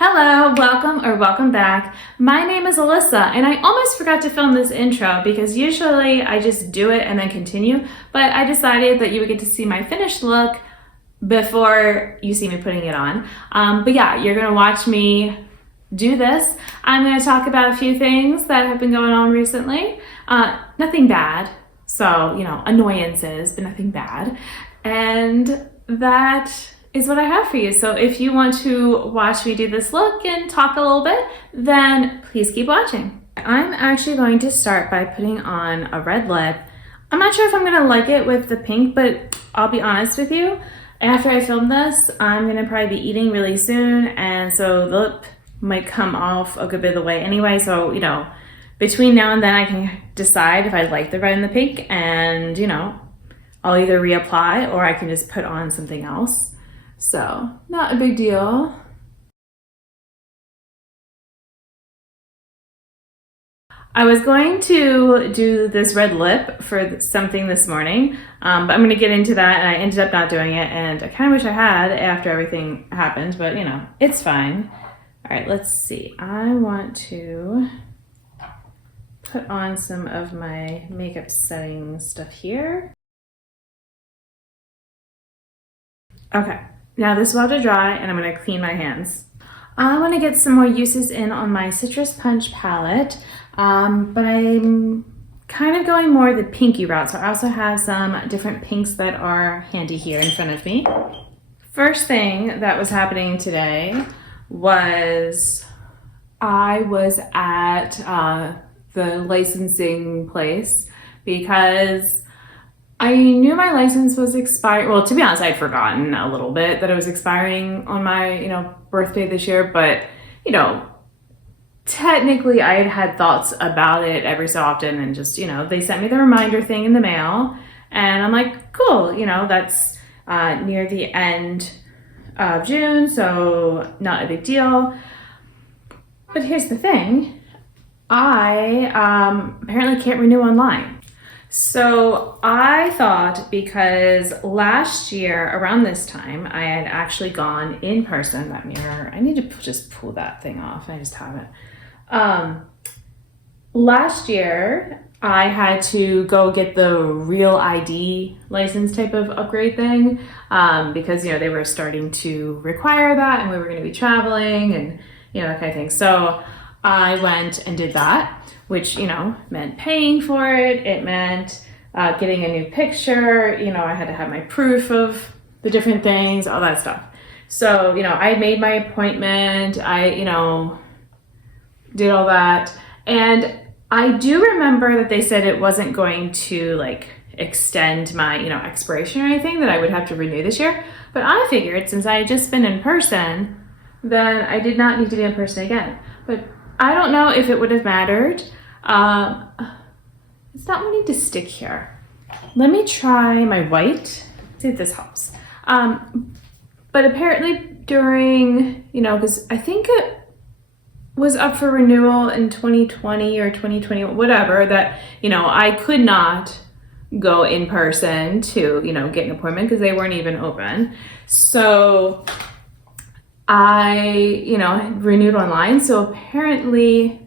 Hello, welcome back. My name is Alyssa and I almost forgot to film this intro because usually I just do it and then continue, but I decided that you would get to see my finished look before you see me putting it on. But yeah, you're gonna watch me do this. I'm gonna talk about a few things that have been going on recently. Nothing bad, so annoyances, but nothing bad. And that is what I have for you. So if you want to watch me do this look and talk a little bit, then please keep watching. I'm actually going to start by putting on a red lip. I'm not sure if I'm gonna like it with the pink, but I'll be honest with you, after I film this, I'm gonna probably be eating really soon, and so the lip might come off a good bit of the way anyway, so between now and then I can decide if I like the red and the pink, and I'll either reapply or I can just put on something else. So, not a big deal. I was going to do this red lip for something this morning, but I'm going to get into that, and I ended up not doing it, and I kind of wish I had after everything happened, but it's fine. All right, let's see. I want to put on some of my makeup setting stuff here. Okay. Now this is about to dry and I'm gonna clean my hands. I wanna get some more uses in on my Citrus Punch palette, but I'm kind of going more the pinky route. So I also have some different pinks that are handy here in front of me. First thing that was happening today was I was at the licensing place because I knew my license was expired. Well, to be honest, I'd forgotten a little bit that it was expiring on my, birthday this year, but, technically I had thoughts about it every so often, and just, they sent me the reminder thing in the mail, and I'm like, cool, that's near the end of June, so not a big deal. But here's the thing, I apparently can't renew online. So I thought, because last year around this time I had actually gone in person. That mirror, I need to just pull that thing off. I just haven't. Last year I had to go get the real ID license type of upgrade thing, because they were starting to require that, and we were going to be traveling and that kind of thing. So I went and did that, which, meant paying for it. It meant getting a new picture. I had to have my proof of the different things, all that stuff. So, I made my appointment. I, did all that. And I do remember that they said it wasn't going to extend my, expiration or anything, that I would have to renew this year. But I figured since I had just been in person, then I did not need to be in person again. But I don't know if it would have mattered. It's not wanting to stick here. Let me try my white, see if this helps. But apparently during, because I think it was up for renewal in 2020 or 2020, whatever, that, I could not go in person to, get an appointment because they weren't even open. So I, renewed online. So apparently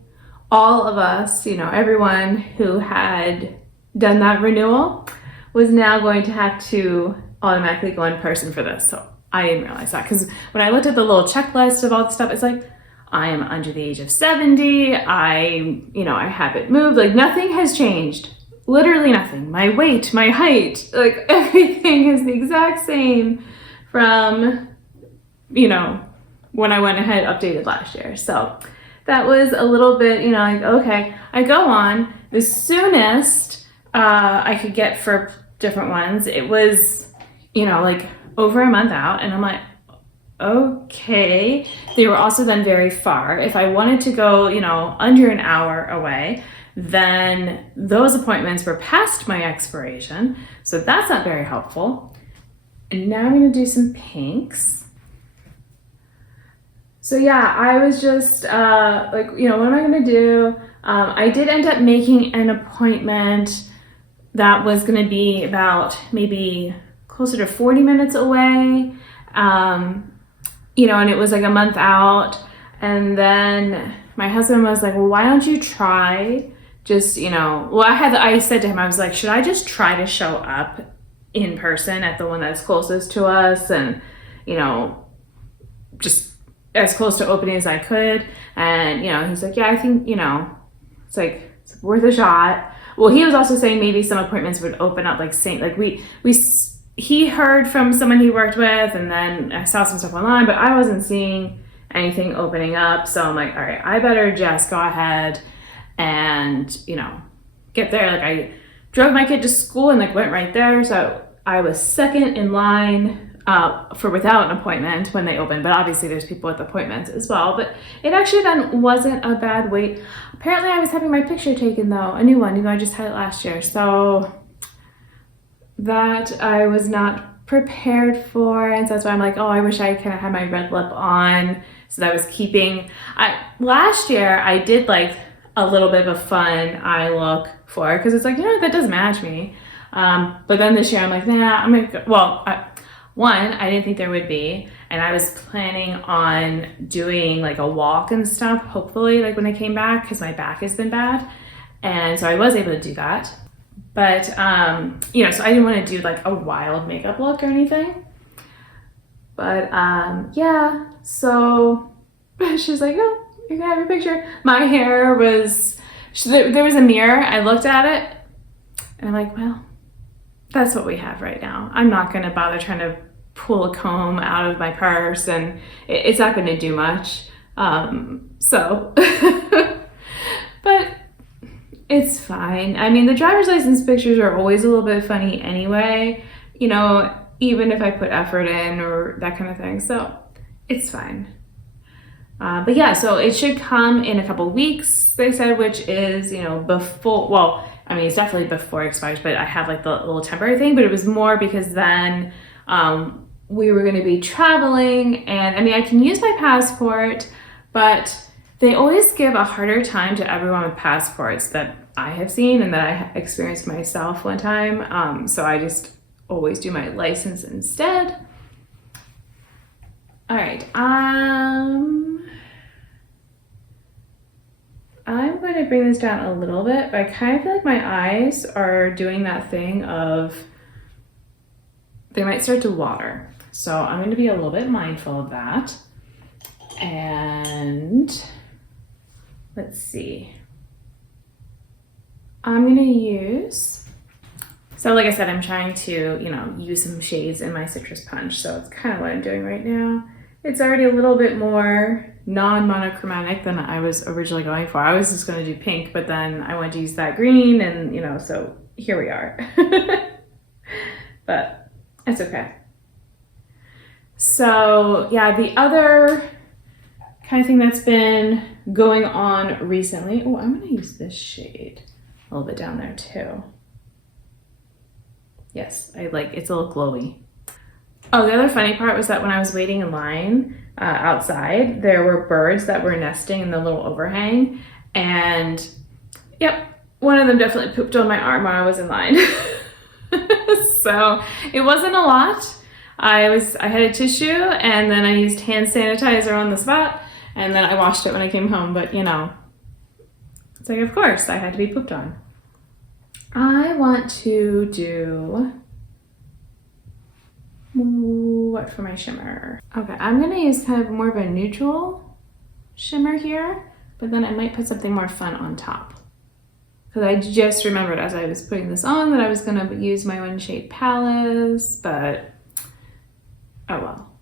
all of us, everyone who had done that renewal was now going to have to automatically go in person for this. So I didn't realize that, because when I looked at the little checklist of all the stuff, it's like, I am under the age of 70. I haven't moved. Nothing has changed. Literally nothing. My weight, my height, everything is the exact same from, when I went ahead updated last year. So that was a little bit, okay. I go on. The soonest I could get for different ones, it was, over a month out, and I'm like, okay. They were also then very far. If I wanted to go, under an hour away, then those appointments were past my expiration. So that's not very helpful. And now I'm gonna do some pinks. So yeah, I was just what am I gonna do? I did end up making an appointment that was gonna be about maybe closer to 40 minutes away. And it was a month out. And then my husband was like, well, why don't you try just, I said to him, I was like, should I just try to show up in person at the one that's closest to us and, just as close to opening as I could? And, he's like, yeah, I think, it's worth a shot. Well, he was also saying maybe some appointments would open up he heard from someone he worked with, and then I saw some stuff online, but I wasn't seeing anything opening up. So I'm like, all right, I better just go ahead and, get there. Like, I drove my kid to school and went right there. So I was second in line for without an appointment when they opened, but obviously there's people with appointments as well. But it actually then wasn't a bad wait. Apparently I was having my picture taken though, a new one, I just had it last year. So that I was not prepared for, and so that's why I'm like, oh, I wish I kind of had my red lip on, so that I was last year I did a little bit of a fun eye look for, because it's that does match me, but then this year I'm like, nah, I'm gonna go. Well, one, I didn't think there would be, and I was planning on doing a walk and stuff, hopefully when I came back, because my back has been bad, and so I was able to do that. But, so I didn't want to do a wild makeup look or anything. But, yeah, so she's like, oh, you're gonna have your picture. My hair was, there was a mirror. I looked at it and I'm like, well, that's what we have right now. I'm not going to bother trying to pull a comb out of my purse, and it's not going to do much. But it's fine. I mean, the driver's license pictures are always a little bit funny anyway, even if I put effort in or that kind of thing. So it's fine. But yeah, so it should come in a couple weeks, they said, which is, before, well, I mean, it's definitely before it expires, but I have the little temporary thing, but it was more because then we were going to be traveling, and I mean, I can use my passport, but they always give a harder time to everyone with passports that I have seen and that I experienced myself one time. So I just always do my license instead. All right. I'm going to bring this down a little bit, but I kind of feel like my eyes are doing that thing of they might start to water. So I'm going to be a little bit mindful of that. And let's see. I'm going to use, so like I said, I'm trying to, use some shades in my citrus punch. So it's kind of what I'm doing right now. It's already a little bit more non-monochromatic than I was originally going for. I was just going to do pink, but then I wanted to use that green, and so here we are. But it's okay. So yeah, the other kind of thing that's been going on recently, oh, I'm going to use this shade a little bit down there too. Yes, it's a little glowy. Oh, the other funny part was that when I was waiting in line outside, there were birds that were nesting in the little overhang, and yep, one of them definitely pooped on my arm while I was in line. So it wasn't a lot. I had a tissue, and then I used hand sanitizer on the spot, and then I washed it when I came home, but it's of course I had to be pooped on. I want to do what for my shimmer? Okay, I'm gonna use kind of more of a neutral shimmer here, but then I might put something more fun on top. Because I just remembered as I was putting this on that I was gonna use my One Shade Palace, but oh well.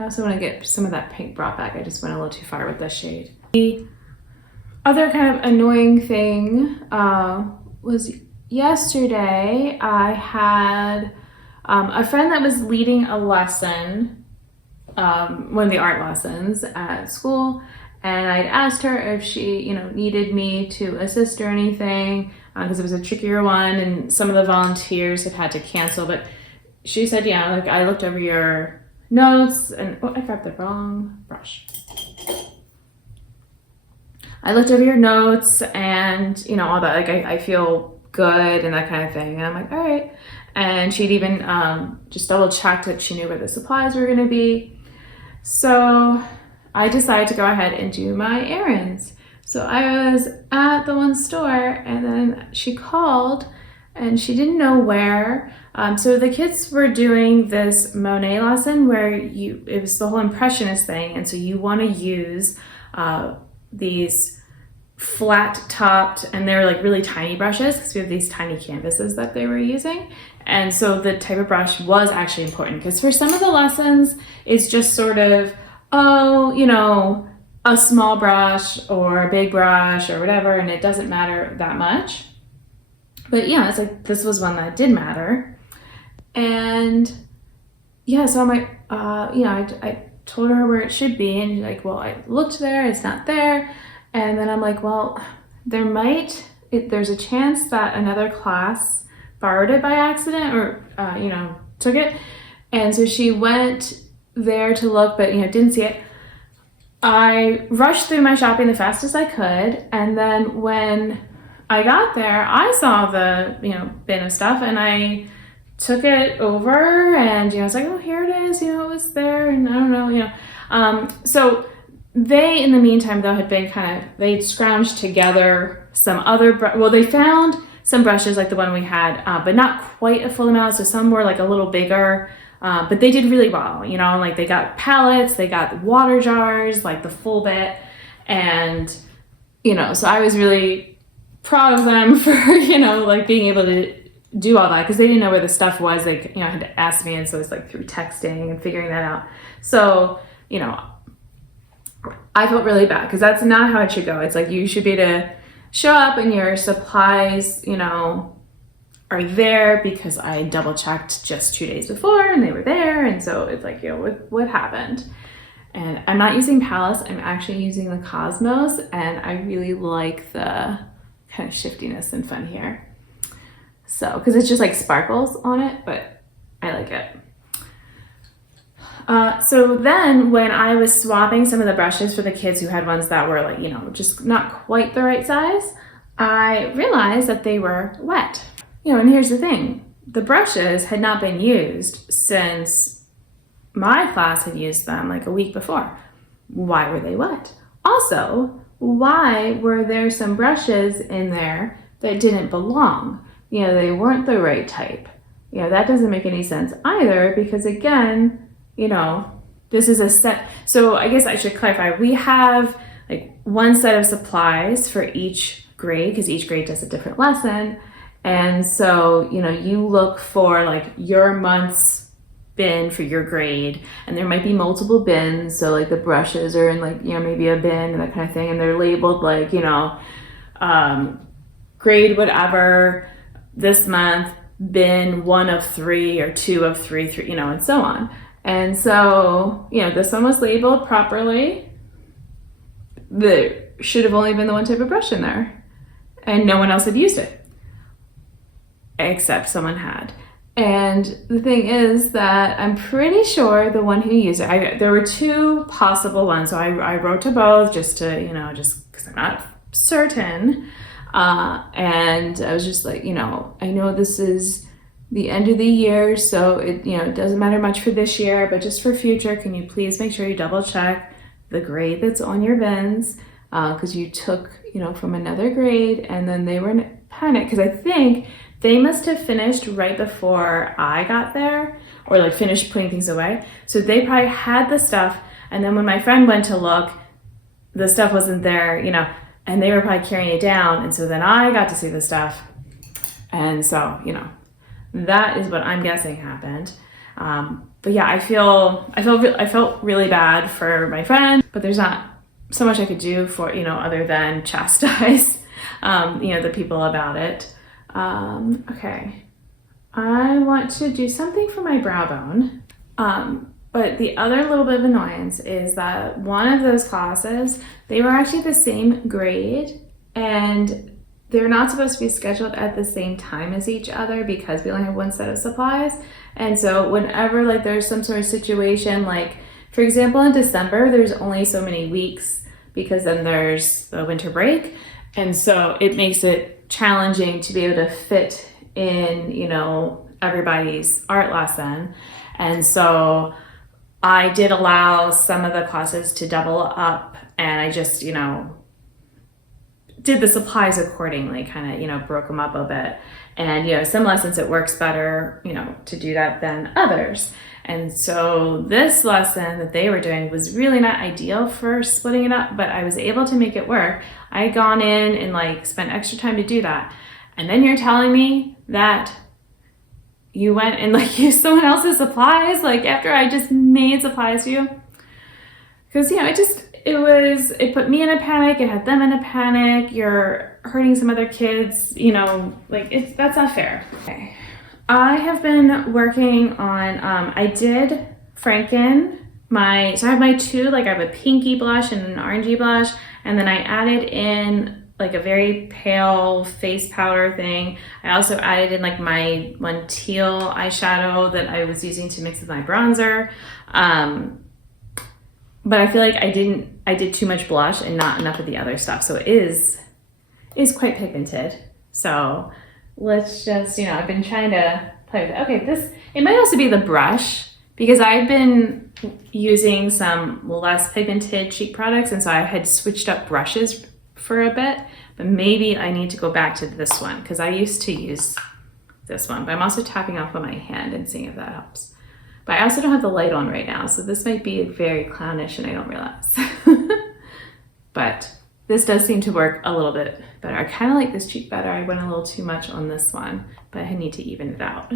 I also want to get some of that pink brought back. I just went a little too far with this shade. The other kind of annoying thing was yesterday I had a friend that was leading a lesson, one of the art lessons at school, and I'd asked her if she, needed me to assist or anything, because it was a trickier one and some of the volunteers had to cancel, but she said, yeah, I looked over your notes and, oh, I grabbed the wrong brush. I looked over your notes and, all that, I feel good and that kind of thing. And I'm like, all right. And she'd even just double checked that she knew where the supplies were going to be. So I decided to go ahead and do my errands. So I was at the one store, and then she called and she didn't know where. So the kids were doing this Monet lesson where it was the whole impressionist thing, and so you want to use these flat topped, and they were like really tiny brushes because we have these tiny canvases that they were using. And so the type of brush was actually important, because for some of the lessons it's just sort of, oh, you know, a small brush or a big brush or whatever, and it doesn't matter that much. But yeah, it's like this was one that did matter. And yeah, so I'm like, I told her where it should be, and she's like, well, I looked there, it's not there. And then I'm like, well, there's a chance that another class borrowed it by accident or, took it. And so she went there to look, but, didn't see it. I rushed through my shopping the fastest I could. And then when I got there, I saw the, bin of stuff, and I took it over, and, I was like, oh, here it is, it was there, and I don't know, so they, in the meantime, though, had been they'd scrounged together some other, they found some brushes like the one we had, but not quite a full amount, so some were like a little bigger, but they did really well, like they got palettes, they got water jars, like the full bit, and, so I was really proud of them for, like being able to do all that, because they didn't know where the stuff was. They, had to ask me, and so it's like through texting and figuring that out. So, I felt really bad, because that's not how it should go. It's like you should be to show up and your supplies, are there, because I double checked just 2 days before and they were there. And so it's like, what happened? And I'm not using Palace, I'm actually using the Cosmos, and I really like the kind of shiftiness and fun here. So, because it's just like sparkles on it, but I like it. So then when I was swapping some of the brushes for the kids who had ones that were like, just not quite the right size, I realized that they were wet. And here's the thing, the brushes had not been used since my class had used them like a week before. Why were they wet? Also, why were there some brushes in there that didn't belong? They weren't the right type. That doesn't make any sense either, because again, this is a set. So I guess I should clarify. We have like one set of supplies for each grade, because each grade does a different lesson. And so, you look for like your month's bin for your grade, and there might be multiple bins. So like the brushes are in like, maybe a bin and that kind of thing. And they're labeled like, grade whatever, this month, bin 1 of 3 or 2 of 3, and so on. And so, this one was labeled properly. There should have only been the one type of brush in there, and no one else had used it, except someone had. And the thing is that I'm pretty sure the one who used it, there were 2 possible ones. So I wrote to both just to, just because I'm not certain. And I was just like, I know this is the end of the year, so it doesn't matter much for this year, but just for future, can you please make sure you double check the grade that's on your bins, because you took from another grade, and then they were in a panic, because I think they must have finished right before I got there, or like finished putting things away, so they probably had the stuff, and then when my friend went to look, the stuff wasn't there, and they were probably carrying it down, and so then I got to see the stuff, and so that is what I'm guessing happened. But yeah, I felt really bad for my friend, but there's not so much I could do for, other than chastise, the people about it. Okay. I want to do something for my brow bone. But the other little bit of annoyance is that one of those classes, they were actually the same grade, and they're not supposed to be scheduled at the same time as each other because we only have one set of supplies. And so whenever like there's some sort of situation, like for example, in December, there's only so many weeks because then there's the winter break. And so it makes it challenging to be able to fit in, everybody's art lesson. And so I did allow some of the classes to double up, and I just, did the supplies accordingly, kind of, broke them up a bit. And, some lessons it works better, to do that than others. And so this lesson that they were doing was really not ideal for splitting it up, but I was able to make it work. I had gone in and spent extra time to do that. And then you're telling me that you went and used someone else's supplies, after I just made supplies for you. Because, it put me in a panic, it had them in a panic, you're hurting some other kids, that's not fair. Okay. I have been working on, I did Franken, so I have my two, I have a pinky blush and an orangey blush, and then I added in a very pale face powder thing. I also added in my one teal eyeshadow that I was using to mix with my bronzer. But I feel like I did too much blush and not enough of the other stuff. So it is quite pigmented. So let's just, I've been trying to play with it. Okay, it might also be the brush, because I've been using some less pigmented cheek products, and so I had switched up brushes for a bit, but maybe I need to go back to this one, because I used to use this one, but I'm also tapping off on my hand and seeing if that helps. But I also don't have the light on right now, so this might be very clownish and I don't realize. But this does seem to work a little bit better. I kind of like this cheek better. I went a little too much on this one, but I need to even it out.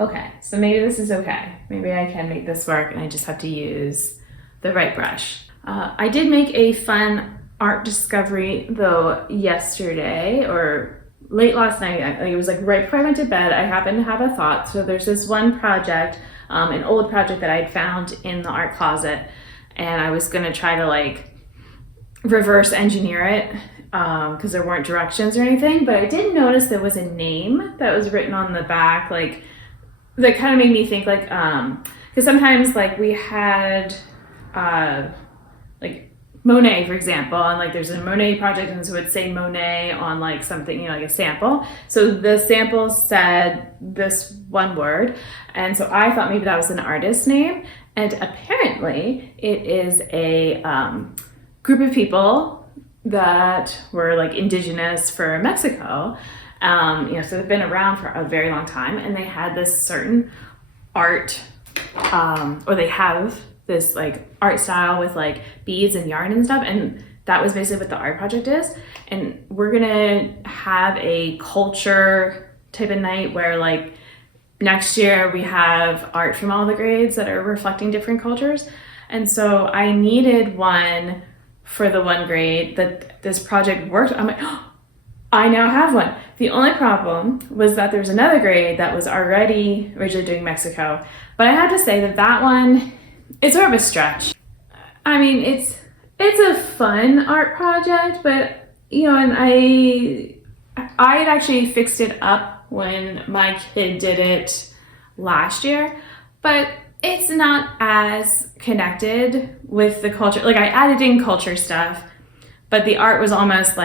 Okay, so maybe this is okay. Maybe I can make this work and I just have to use the right brush. I did make a fun art discovery though yesterday, or late last night. It was right before I went to bed. I happened to have a thought. So there's this one project, an old project that I'd found in the art closet, and I was gonna try to reverse engineer it because there weren't directions or anything. But I did notice there was a name that was written on the back, that kind of made me think because sometimes we had Monet, for example, and there's a Monet project, and so it would say Monet on something, a sample. So the sample said this one word, and so I thought maybe that was an artist's name, and apparently it is a group of people that were indigenous for Mexico. So they've been around for a very long time, and they had this certain art, or they have this art style with beads and yarn and stuff, and that was basically what the art project is. And we're gonna have a culture type of night where next year we have art from all the grades that are reflecting different cultures. And so I needed one for the one grade that this project worked. I'm oh, I now have one. The only problem was that there's another grade that was already originally doing Mexico, but I had to say that one, it's sort of a stretch. I mean, it's a fun art project, but and I had actually fixed it up when my kid did it last year, but it's not as connected with the culture. I added in culture stuff, but the art was almost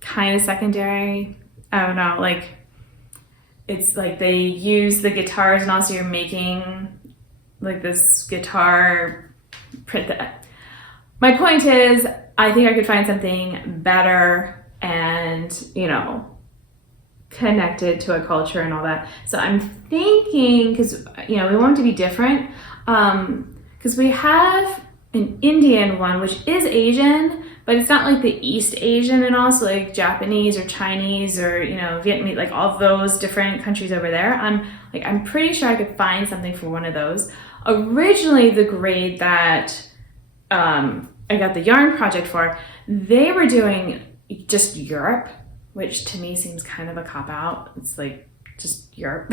kind of secondary. I don't know, it's they use the guitars, and also you're making this guitar print. That my point is, I think I could find something better and connected to a culture and all that. So I'm thinking, because we want it to be different, because we have an Indian one which is Asian, but it's not the East Asian, and also Japanese or Chinese or Vietnamese, all those different countries over there. I'm pretty sure I could find something for one of those. Originally, the grade that I got the yarn project for, they were doing just Europe, which to me seems kind of a cop-out. It's just Europe.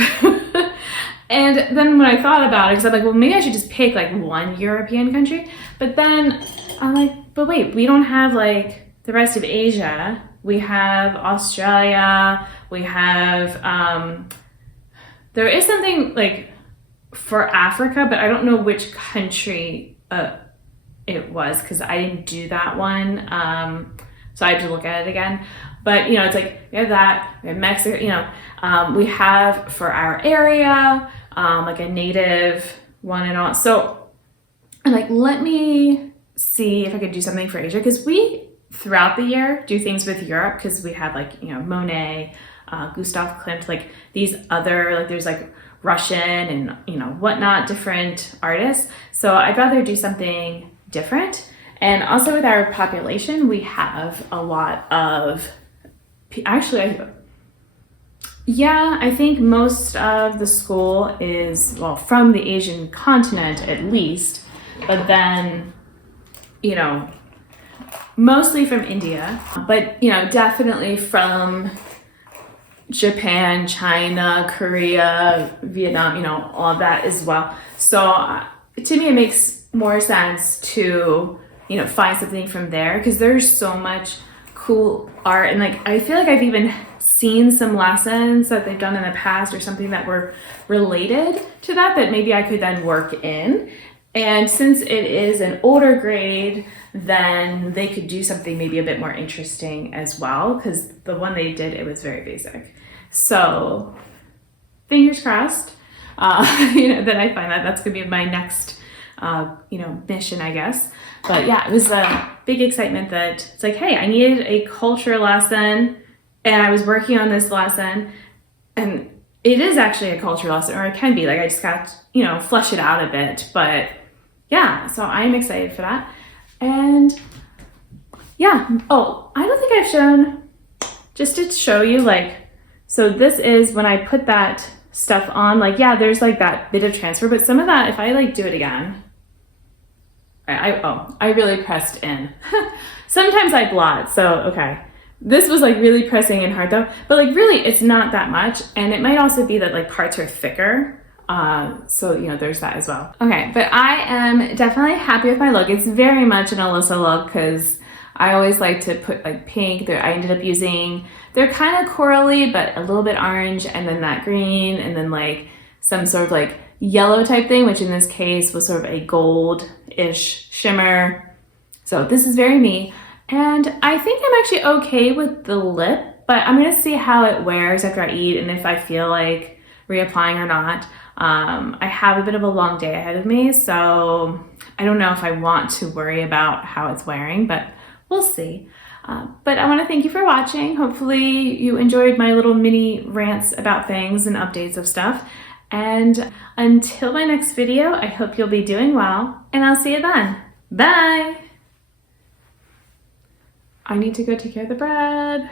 And then when I thought about it, because I'm well, maybe I should just pick one European country. But then I'm but wait, we don't have the rest of Asia. We have Australia. We have, there is something for Africa, but I don't know which country it was, because I didn't do that one. So I had to look at it again. But it's we have that, we have Mexico, we have for our area, like a native one and all. So I'm like, let me see if I could do something for Asia, because we throughout the year do things with Europe, because we have like, you know, Monet, Gustav Klimt, like these other, like there's like Russian and, you know, whatnot, different artists. So I'd rather do something different. And also with our population, we have a lot of, actually, I think most of the school is, well, from the Asian continent at least, but then, you know, mostly from India, but, you know, definitely from Japan, China, Korea, Vietnam, you know, all of that as well. So to me, it makes more sense to, you know, find something from there, because there's so much cool art. And like, I feel like I've even seen some lessons that they've done in the past or something that were related to that, that maybe I could then work in. And since it is an older grade, then they could do something maybe a bit more interesting as well, because the one they did, it was very basic. So fingers crossed, you know, that I find that that's gonna be my next, you know, mission, I guess. But yeah, it was a big excitement that it's like, hey, I needed a culture lesson, and I was working on this lesson, and it is actually a culture lesson, or it can be, like I just got to, you know, flesh it out a bit. But yeah, so I'm excited for that. And yeah, oh, I don't think I've shown, just to show you, like, so this is when I put that stuff on, like, yeah, there's like that bit of transfer, but some of that, if I like do it again, I really pressed in. Sometimes I blot, so okay. This was like really pressing in hard though, but like really it's not that much. And it might also be that like parts are thicker. So, you know, there's that as well. Okay, but I am definitely happy with my look. It's very much an Alyssa look, because I always like to put like pink. I ended up using, they're kind of corally, but a little bit orange, and then that green, and then like some sort of like yellow type thing, which in this case was sort of a gold-ish shimmer. So this is very me. And I think I'm actually okay with the lip, but I'm gonna see how it wears after I eat and if I feel like reapplying or not. I have a bit of a long day ahead of me, so I don't know if I want to worry about how it's wearing, but we'll see. But I want to thank you for watching. Hopefully you enjoyed my little mini rants about things and updates of stuff. And until my next video, I hope you'll be doing well, and I'll see you then. Bye! I need to go take care of the bread.